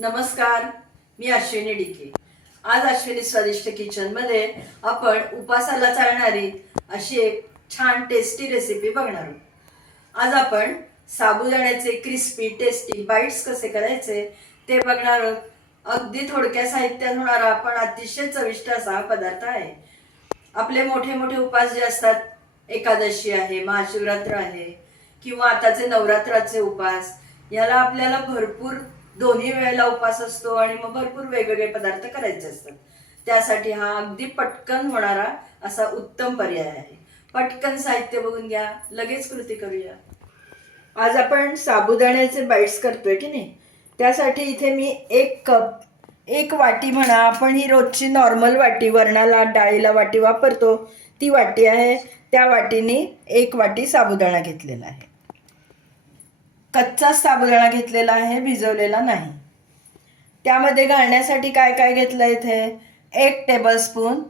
नमस्कार मी अश्विनी डिके आज अश्विनी स्वादिष्ट किचनमध्ये आपण उपासाला चालणारी अशी एक छान टेस्टी रेसिपी बघणार आहोत. आज आपण साबुदाण्याचे क्रिस्पी टेस्टी बाईट्स कसे करायचे ते बघणार आहोत. अगदी थोडक्या साहित्यात होणारा पण अतिशय चविष्ट असा हा पदार्थ आहे. आपले मोठे मोठे उपास जे असतात एकादशी आहे महाशिवरात्र आहे किंवा आताचे नवरात्राचे उपास याला आपल्याला भरपूर दोन्ही वेळेला उपास असतो आणि मग भरपूर वेगवेगळे पदार्थ करायचे असतात. त्यासाठी हा अगदी पटकन होणारा असा उत्तम पर्याय आहे. पटकन साहित्य बघून घ्या लगेच कृती करूया. आज आपण साबुदाण्याचे बाईट्स करतोय की नाही? त्यासाठी इथे मी एक कप एक वाटी म्हणा आपण ही रोजची नॉर्मल वाटी वरणाला डाळीला वाटी वापरतो ती वाटी आहे. त्या वाटीने एक वाटी साबुदाणा घेतलेला आहे. कच्चा साबुदाणा घेतलेला आहे भिजवलेला नाही. त्यामध्ये घालण्यासाठी काय काय घेतलं इथे? एक टेबलस्पून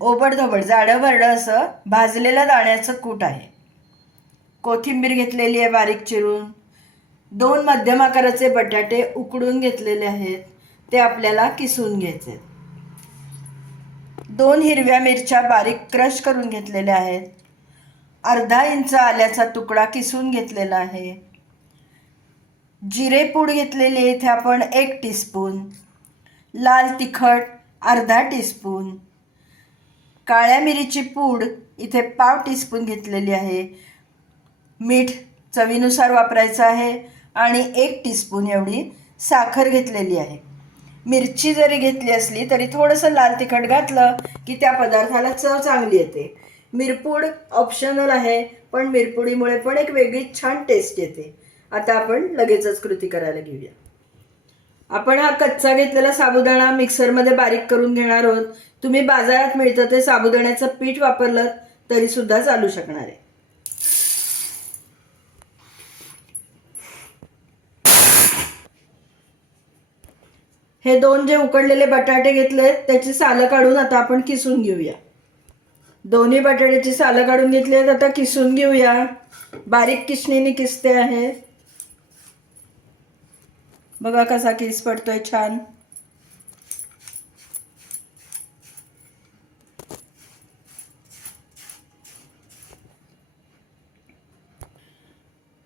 ओबडधोबड जाडं भरडं असं भाजलेलं दाण्याचं कूट आहे. कोथिंबीर घेतलेली आहे बारीक चिरून. दोन मध्यम आकाराचे बटाटे उकडून घेतलेले आहेत. ते आपल्याला किसून घ्यायचे. दोन हिरव्या मिरच्या बारीक क्रश करून घेतलेल्या आहेत. अर्धा इंच आल्याचा तुकडा किसून घेतलेला आहे. जिरेपूड घेतलेली आहे इथे आपण एक टीस्पून लाल तिखट अर्धा टीस्पून काळ्या मिरीची पूड इथे पाव टीस्पून घेतलेली आहे. मीठ चवीनुसार वापरायचं आहे आणि एक टीस्पून एवढी साखर घेतलेली आहे. मिरची जरी घेतली असली तरी थोडंसं लाल तिखट घातलं की त्या पदार्थाला चव चांगली येते. मिरपूड ऑप्शनल आहे पण मिरपुडीमुळे पण एक वेगळीच छान टेस्ट येते. आता आपण लगेचच कृती करायला घेऊया. आपण हा कच्चा घेतलेला साबुदाणा मिक्सरमध्ये बारीक करून घेणार आहोत. तुम्ही बाजारात मिळतं ते साबुदाण्याचं पीठ वापरलं तरी सुद्धा चालू शकणार आहे. हे दोन जे उकडलेले बटाटे घेतले त्याची सालं काढून आता आपण किसून घेऊया. दोन्ही बटाट्याची सालं काढून घेतली आहेत आता किसून घेऊया. बारीक किसणीने किसते आहे बघा कसा किस पडतोय छान.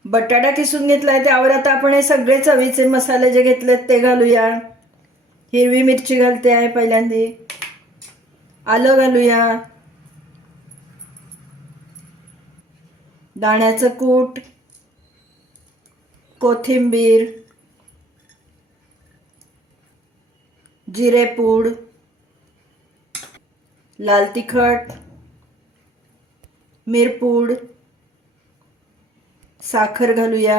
बटाटा किसून घेतलाय त्यावर आता आपण हे सगळे चवीचे मसाले जे घेतलेत ते घालूया. हिरवी मिरची घालते आहे पहिल्यांदी. आलं घालूया. दाण्याचं कूट. कोथिंबीर. जिरेपूड लाल तिखट मिरपूड साखर घालूया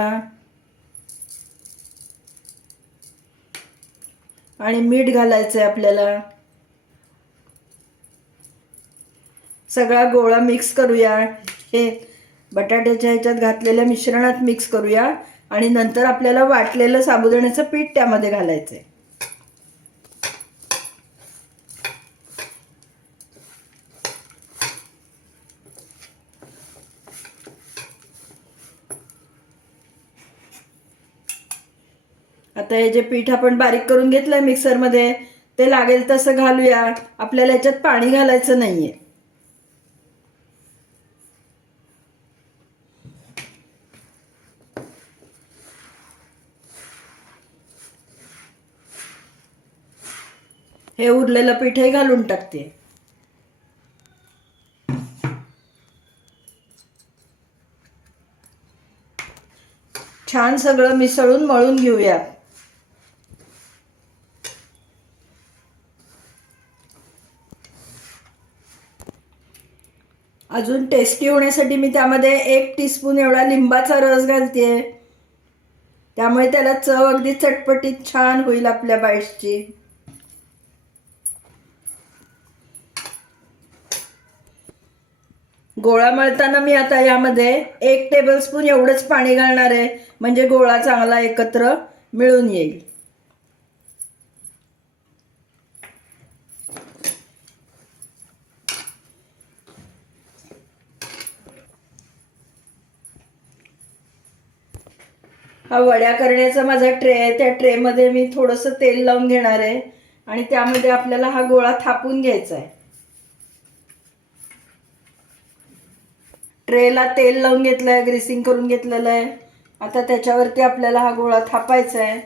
आणि मीठ घालायचं आहे आपल्याला. सगळा गोळा मिक्स करूया. हे बटाट्याच्या ह्याच्यात घातलेल्या मिश्रणात मिक्स करूया आणि नंतर आपल्याला वाटलेलं साबुदाण्याचं पीठ त्यामध्ये घालायचं आहे आता हे जे पीठ आपण बारीक करून घेतलंय मिक्सरमध्ये ते लागेल तसं घालूया. आपल्याला याच्यात पाणी घालायचं नाहीये. हे उरलेलं पीठही घालून टाकते. छान सगळं मिसळून मळून घेऊया. अजून टेस्टी होण्यासाठी मी त्यामध्ये एक टीस्पून एवढा लिंबाचा रस घालते त्यामुळे त्याला चव अगदी चटपटीत छान होईल आपल्या बाईट्सची गोळा मळताना मी आता यामध्ये एक टेबलस्पून एवढंच पाणी घालणार आहे. म्हणजे गोळा चांगला एकत्र मिळून येईल. हा वड्या करण्याचा माझा ट्रे आहे त्या ट्रेमध्ये मी थोडंसं तेल लावून घेणार आहे. आणि त्यामध्ये आपल्याला हा गोळा थापून घ्यायचा आहे. ट्रेला तेल लावून घेतलं आहे ग्रेसिंग करून घेतलेलं आहे. आता त्याच्यावरती आपल्याला हा गोळा थापायचा आहे.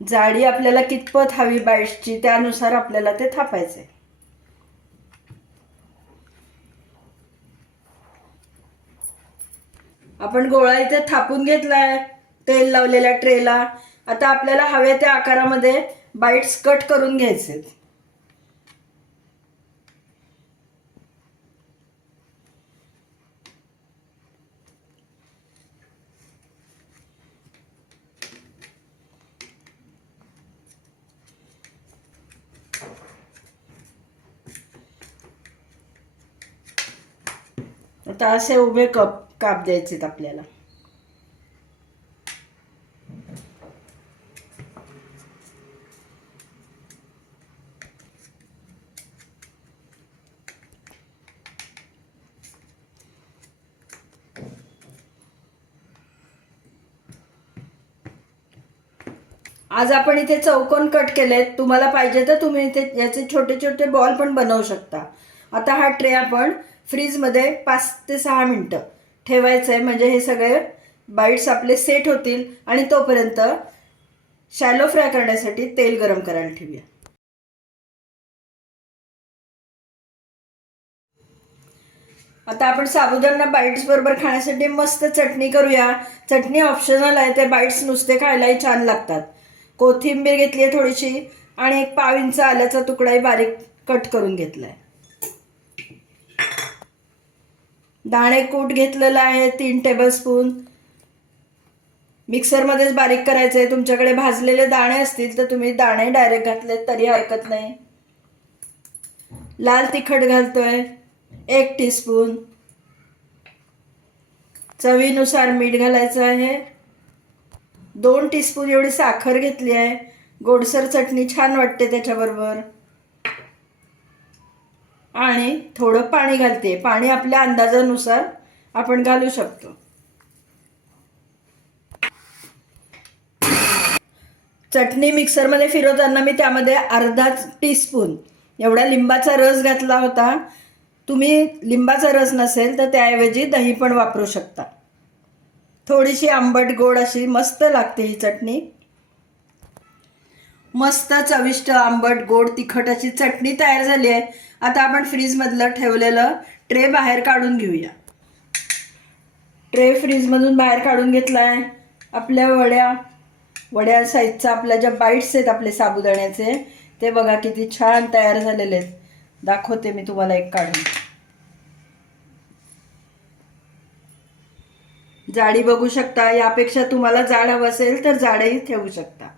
जाडी आपल्याला कितपत हवी बाईट्सची त्यानुसार आपल्याला ते थापायचं आहे. आपण गोळा इथे थापून घेतलाय तेल लावलेल्या ट्रेला. आता आपल्याला हव्या त्या आकारामध्ये बाईट्स कट करून घ्यायचे. आता असे उभे कप. काप द्यायचेत आपल्याला. आज आपण इथे चौकोन कट केलेत. तुम्हाला पाहिजे तर तुम्ही इथे याचे छोटे छोटे बॉल पण बनवू शकता. आता हा ट्रे आपण फ्रीजमध्ये पाच ते सहा मिनटं ठेवायचं आहे म्हणजे हे सगळे बाईट्स आपले सेट होतील आणि तोपर्यंत शॅलो फ्राय करण्यासाठी तेल गरम करायला ठेवूया. आता आपण साबुदाणा बाईट्स बरोबर खाण्यासाठी मस्त चटणी करूया. चटणी ऑप्शनल आहे ते बाईट्स नुसते खायलाही छान लागतात. कोथिंबीर घेतली आहे थोडीशी आणि एक पाव इंच आल्याचा तुकडाही बारीक कट करून घेतलाय. आहे कूट घेतलेलं आहे तीन टेबलस्पून मिक्सरमध्येच बारीक करायचं आहे तुमच्याकडे भाजलेले दाणे असतील तर तुम्ही दाणे डायरेक्ट घातले तरी हरकत नाही. लाल तिखट घालतोय एक टीस्पून चवीनुसार मीठ घालायचं आहे. दोन टीस्पून एवढी साखर घेतली आहे. गोडसर चटणी छान वाटते त्याच्याबरोबर. आणि थोडं पाणी घालते. पाणी आपल्या अंदाजानुसार आपण घालू शकतो. चटणी मिक्सरमध्ये फिरवताना मी त्यामध्ये अर्धा टीस्पून एवढा लिंबाचा रस घातला होता. तुम्ही लिंबाचा रस नसेल तर त्याऐवजी दही पण वापरू शकता. थोडीशी आंबट गोड अशी मस्त लागते ही चटणी. मस्त चविष्ट आंबट गोड तिखट अशी चटणी तयार झाली आहे. आता आपण फ्रीजमधलं ठेवलेलं ट्रे बाहेर काढून घेऊया. ट्रे फ्रीजमधून बाहेर काढून घेतला आहे आपल्या वड्या वड्या साईजचा आपल्या ज्या बाईट्स आहेत आपले साबुदाण्याचे ते बघा किती छान तयार झालेले आहेत. दाखवते मी तुम्हाला एक काढून. जाडी बघू शकता यापेक्षा तुम्हाला जाड हवं असेल तर जाडही ठेवू शकता.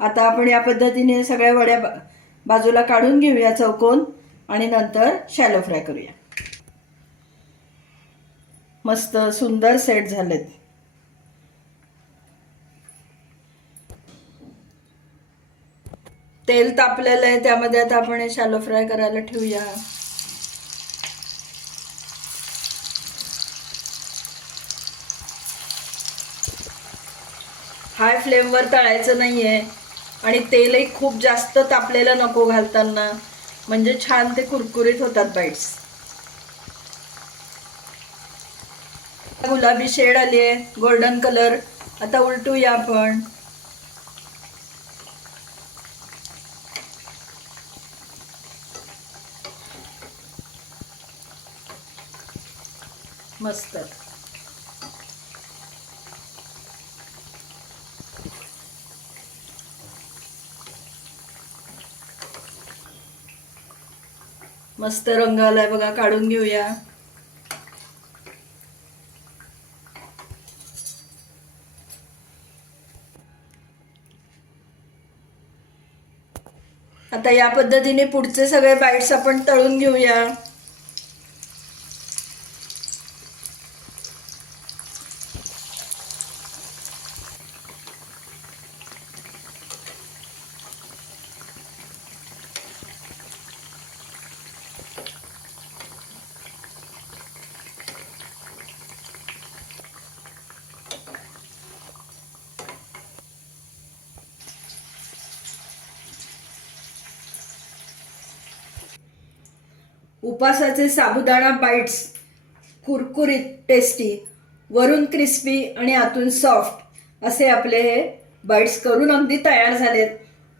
आता आपण या पद्धतीने सगळ्या वड्या बाजूला काढून घेऊया चौकोन. आणि नंतर शॅलो फ्राय करूया. मस्त सुंदर सेट झालेत. तेल तापलेलं आहे त्यामध्ये आता आपण हे शॅलो फ्राय करायला ठेवूया. हाय फ्लेमवर तळायचं नाही आहे आणि तेलही खूप जास्त तापलेलं नको घालताना. म्हणजे छान ते कुरकुरीत होतात बाईट्स गुलाबी शेड आली आहे गोल्डन कलर आता उलटूया आपण. मस्त. मस्त रंग आलाय बघा काढून घेऊया. आता या पद्धतीने पुढचे सगळे बाईट्स आपण तळून घेऊया. उपासाचे साबुदाणा बाईट्स कुरकुरीत टेस्टी वरून क्रिस्पी आणि आतून सॉफ्ट असे आपले हे बाईट्स करून अगदी तयार झालेत.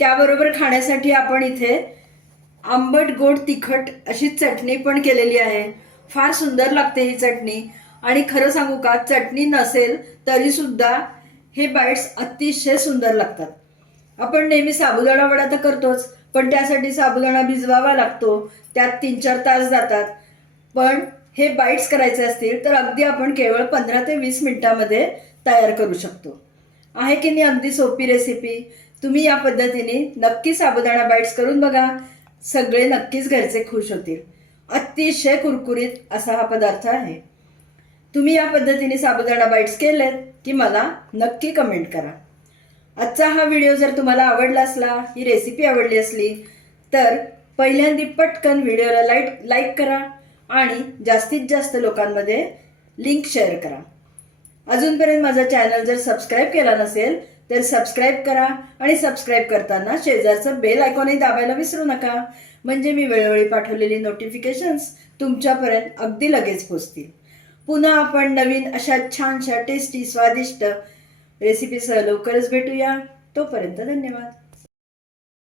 त्याबरोबर खाण्यासाठी आपण इथे आंबट गोड तिखट अशी चटणी पण केलेली आहे. फार सुंदर लागते ही चटणी. आणि खरं सांगू का चटणी नसेल तरी सुद्धा हे बाईट्स अतिशय सुंदर लागतात. आपण नेहमी साबुदाणा वडा तर करतोच पण त्यासाठी साबुदाणा भिजवावा लागतो. त्यात तीन चार तास जातात. पण हे बाईट्स करायचे असतील तर अगदी आपण केवळ पंधरा ते वीस मिनिटामध्ये तयार करू शकतो. आहे की नाही अगदी सोपी रेसिपी तुम्ही या पद्धतीने नक्की साबुदाणा बाईट्स करून बघा. सगळे नक्कीच घरचे खुश होतील. अतिशय कुरकुरीत असा हा पदार्थ आहे. तुम्ही या पद्धतीने साबुदाणा बाईट्स केलेत की मला नक्की कमेंट करा. आजचा हा व्हिडिओ जर तुम्हाला आवडला असला ही रेसिपी आवडली असली तर पहिल्यांदी पटकन व्हिडिओला लाइट लाईक करा आणि जास्तीत जास्त लोकांमध्ये लिंक शेअर करा. अजूनपर्यंत माझा चॅनल जर सबस्क्राईब केला नसेल तर सबस्क्राईब करा आणि सबस्क्राईब करताना शेजारचं बेल आयकॉनही दाबायला विसरू नका. म्हणजे मी वेळोवेळी पाठवलेली नोटिफिकेशन्स तुमच्यापर्यंत अगदी लगेच पोचतील. पुन्हा आपण नवीन अशा छानशा टेस्टी स्वादिष्ट रेसिपीसह लवकरच भेटूया. तोपर्यंत धन्यवाद.